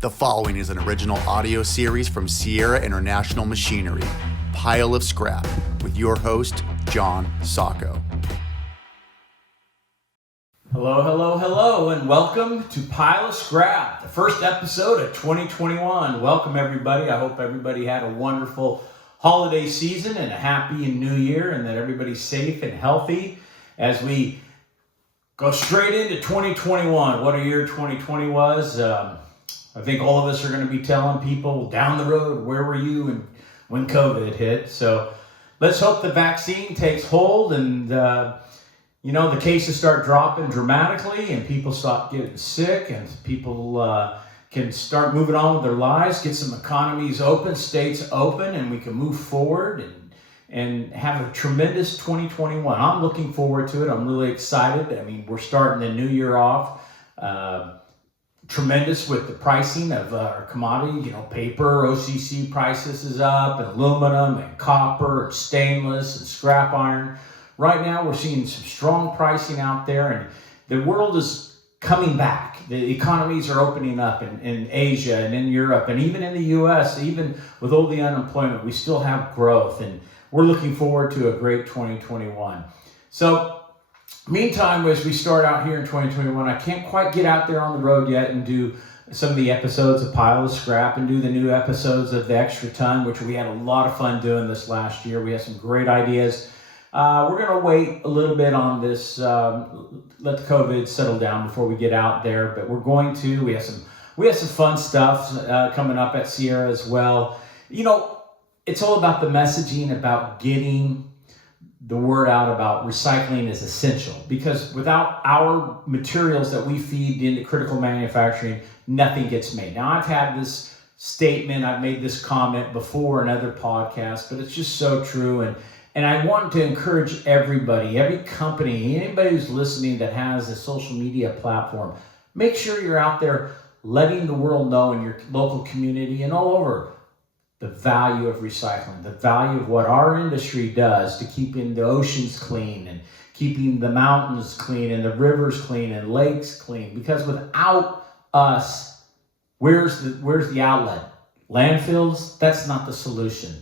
The following is an original audio series from Sierra International Machinery, Pile of Scrap, with your host, John Sacco. Hello, and welcome to Pile of Scrap, the first episode of 2021. Welcome, everybody. I hope everybody had a wonderful holiday season and a happy new year, and that everybody's safe and healthy as we go straight into 2021. What a year 2020 was. I think all of us are going to be telling people down the road, where were you and when COVID hit? So let's hope the vaccine takes hold and the cases start dropping dramatically and people stop getting sick and people can start moving on with their lives, get some economies open, states open, and we can move forward and have a tremendous 2021. I'm looking forward to it. I'm really excited. I mean, we're starting the new year off tremendous with the pricing of our commodity. Paper, OCC prices is up, and aluminum and copper and stainless and scrap iron. Right now, we're seeing some strong pricing out there, and the world is coming back. The economies are opening up in Asia and in Europe, and even in the U.S., even with all the unemployment, we still have growth, and we're looking forward to a great 2021. So, meantime, as we start out here in 2021, I can't quite get out there on the road yet and do some of the episodes of Pile of Scrap and do the new episodes of the Extra Ton, which we had a lot of fun doing this last year. We had some great ideas. We're going to wait a little bit on this, let the COVID settle down before we get out there, but we're going to. We have some fun stuff coming up at Sierra as well. It's all about the messaging, about getting the word out about recycling is essential, because without our materials that we feed into critical manufacturing, nothing gets made. Now, I've had this statement, I've made this comment before in other podcasts, but it's just so true. And I want to encourage everybody, every company, anybody who's listening that has a social media platform, make sure you're out there letting the world know in your local community and all over the value of recycling, the value of what our industry does to keeping the oceans clean and keeping the mountains clean and the rivers clean and lakes clean. Because without us, where's the outlet? Landfills? That's not the solution.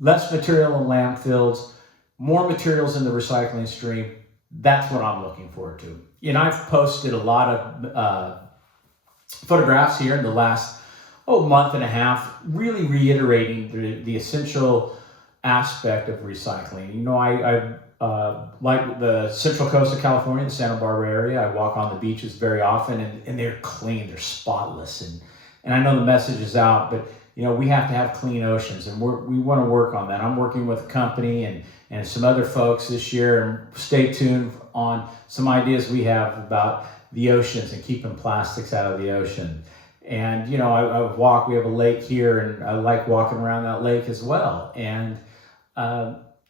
Less material in landfills, more materials in the recycling stream. That's what I'm looking forward to. I've posted a lot of photographs here in the last month and a half, really reiterating the essential aspect of recycling. I like the Central Coast of California, the Santa Barbara area. I walk on the beaches very often, and they're clean, they're spotless, and I know the message is out, but we have to have clean oceans, and we want to work on that. I'm working with a company and some other folks this year, and stay tuned on some ideas we have about the oceans and keeping plastics out of the ocean. And, we have a lake here, and I like walking around that lake as well. And,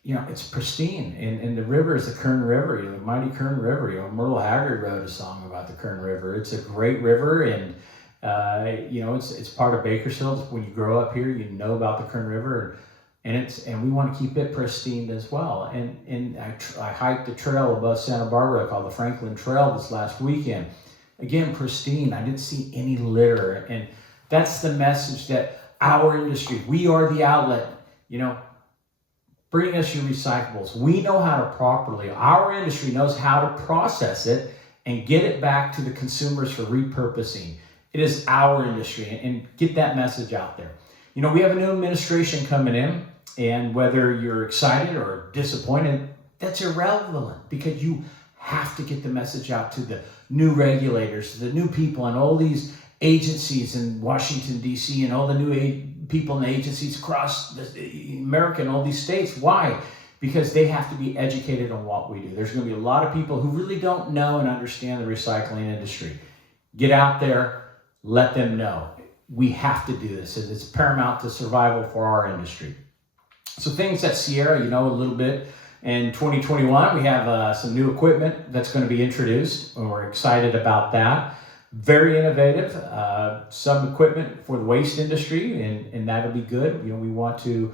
it's pristine. And the river is the Kern River, the mighty Kern River. Myrtle Haggard wrote a song about the Kern River. It's a great river, and, it's part of Bakersfield. When you grow up here, you know about the Kern River, and we want to keep it pristine as well. And I hiked a trail above Santa Barbara called the Franklin Trail this last weekend. Again, pristine. I didn't see any litter. And that's the message that our industry, we are the outlet. Bring us your recyclables. We know how to properly, our industry knows how to process it and get it back to the consumers for repurposing. It is our industry, and get that message out there. We have a new administration coming in, and whether you're excited or disappointed, that's irrelevant, because you have to get the message out to the new regulators, the new people, and all these agencies in Washington, D.C., and all the new people and agencies across America and all these states. Why? Because they have to be educated on what we do. There's going to be a lot of people who really don't know and understand the recycling industry. Get out there, let them know. We have to do this. It's paramount to survival for our industry. So things at Sierra, a little bit. In 2021, we have some new equipment that's going to be introduced, and we're excited about that. Very innovative, some equipment for the waste industry, and that'll be good. We want to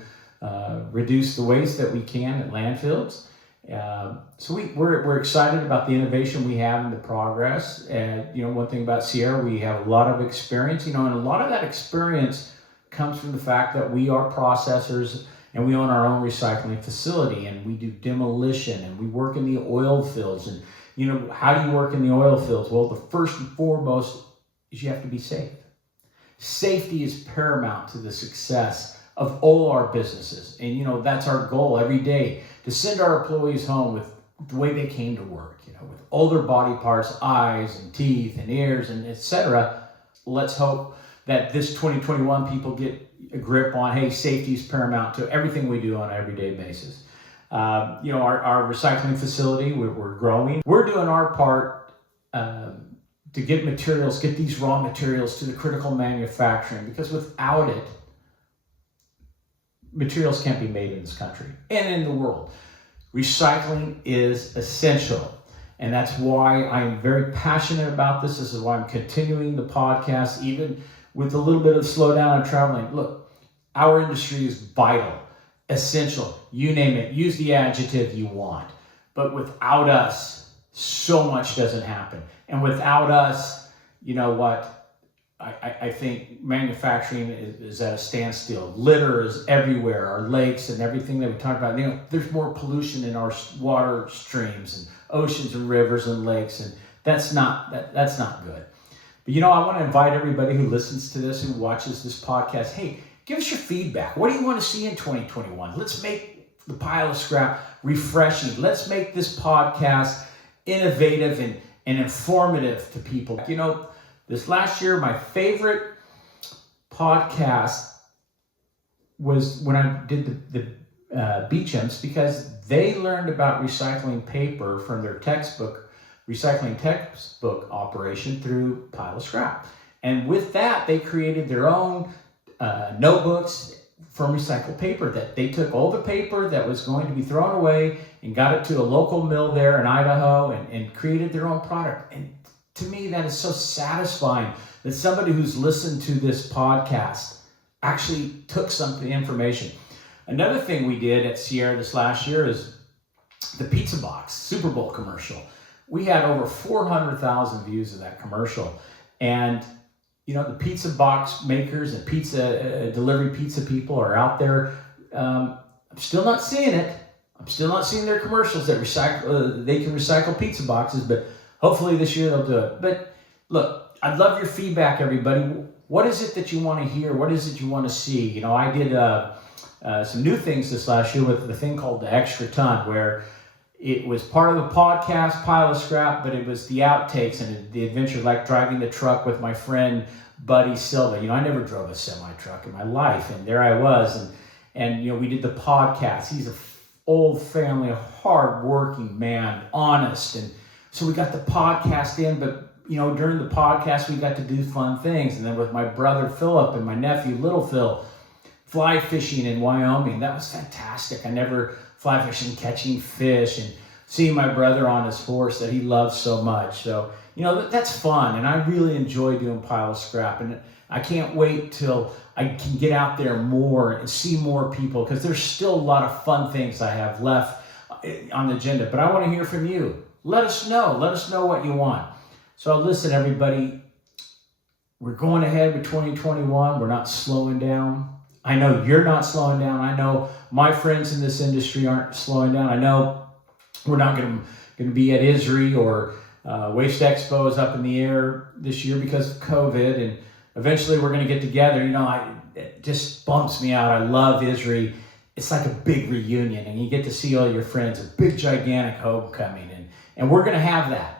reduce the waste that we can at landfills. So we're excited about the innovation we have and the progress. And one thing about Sierra, we have a lot of experience. And a lot of that experience comes from the fact that we are processors and we own our own recycling facility, and we do demolition, and we work in the oil fields. And how do you work in the oil fields? Well, the first and foremost is you have to be safe. Safety is paramount to the success of all our businesses. And that's our goal every day, to send our employees home with the way they came to work, with all their body parts, eyes and teeth and ears and etc. Let's hope that this 2021 people get a grip on, hey, safety is paramount to everything we do on an everyday basis. Our recycling facility, we're growing. We're doing our part to get these raw materials to the critical manufacturing, because without it, materials can't be made in this country and in the world. Recycling is essential. And that's why I'm very passionate about this. This is why I'm continuing the podcast, even with a little bit of slowdown and traveling. Look, our industry is vital, essential, you name it, use the adjective you want. But without us, so much doesn't happen. And without us, you know what? I think manufacturing is at a standstill. Litter is everywhere, our lakes and everything that we talked about. There's more pollution in our water streams and oceans and rivers and lakes, and that's not good. But I want to invite everybody who listens to this, who watches this podcast, hey, give us your feedback. What do you want to see in 2021? Let's make the Pile of Scrap refreshing. Let's make this podcast innovative and informative to people. This last year, my favorite podcast was when I did the Beechams, because they learned about recycling paper from their recycling textbook operation through Pile of Scrap. And with that, they created their own notebooks from recycled paper, that they took all the paper that was going to be thrown away and got it to a local mill there in Idaho and created their own product. And to me, that is so satisfying that somebody who's listened to this podcast actually took some information. Another thing we did at Sierra this last year is the pizza box Super Bowl commercial. We had over 400,000 views of that commercial. And the pizza box makers and delivery pizza people are out there. I'm still not seeing it. I'm still not seeing their commercials that they can recycle pizza boxes, but hopefully this year they'll do it. But look, I'd love your feedback, everybody. What is it that you want to hear? What is it you want to see? I did some new things this last year with the thing called the Extra Ton, where it was part of the podcast Pile of Scrap, but it was the outtakes and the adventures, like driving the truck with my friend Buddy Silva. I never drove a semi-truck in my life, and there I was, and we did the podcast. He's an old family, a hard-working man, honest, and so we got the podcast in, but during the podcast we got to do fun things. And then with my brother Philip and my nephew Little Phil, fly fishing in Wyoming. That was fantastic. I never fly fishing, catching fish, and seeing my brother on his horse that he loves so much. So that's fun, and I really enjoy doing Pile of Scrap, and I can't wait till I can get out there more and see more people, because there's still a lot of fun things I have left on the agenda. But I want to hear from you. Let us know what you want. So listen, everybody, we're going ahead with 2021. We're not slowing down. I know you're not slowing down. I know my friends in this industry aren't slowing down. I know we're not going to be at ISRI or Waste Expo is up in the air this year because of COVID, and eventually we're going to get together. It just bumps me out. I love ISRI. It's like a big reunion, and you get to see all your friends, a big, gigantic homecoming, and we're going to have that.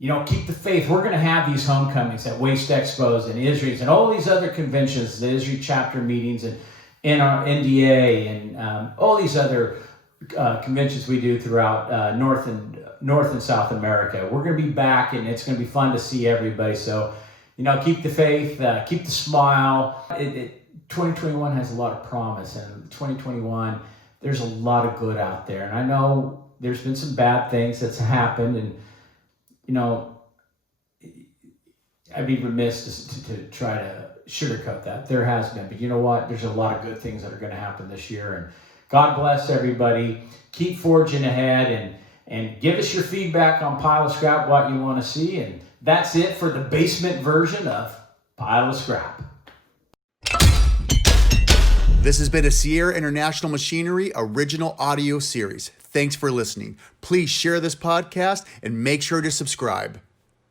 Keep the faith. We're going to have these homecomings at Waste Expos and ISRIs and all these other conventions, the ISRI chapter meetings and our NDA and all these other conventions we do throughout North and South America. We're going to be back, and it's going to be fun to see everybody. So, keep the faith, keep the smile. 2021 has a lot of promise, and 2021, there's a lot of good out there. And I know there's been some bad things that's happened, and I'd be remiss to try to sugarcoat that. There has been, but you know what? There's a lot of good things that are going to happen this year, God bless everybody. Keep forging ahead and give us your feedback on Pile of Scrap, what you want to see. And that's it for the basement version of Pile of Scrap. This has been a Sierra International Machinery original audio series. Thanks for listening. Please share this podcast and make sure to subscribe.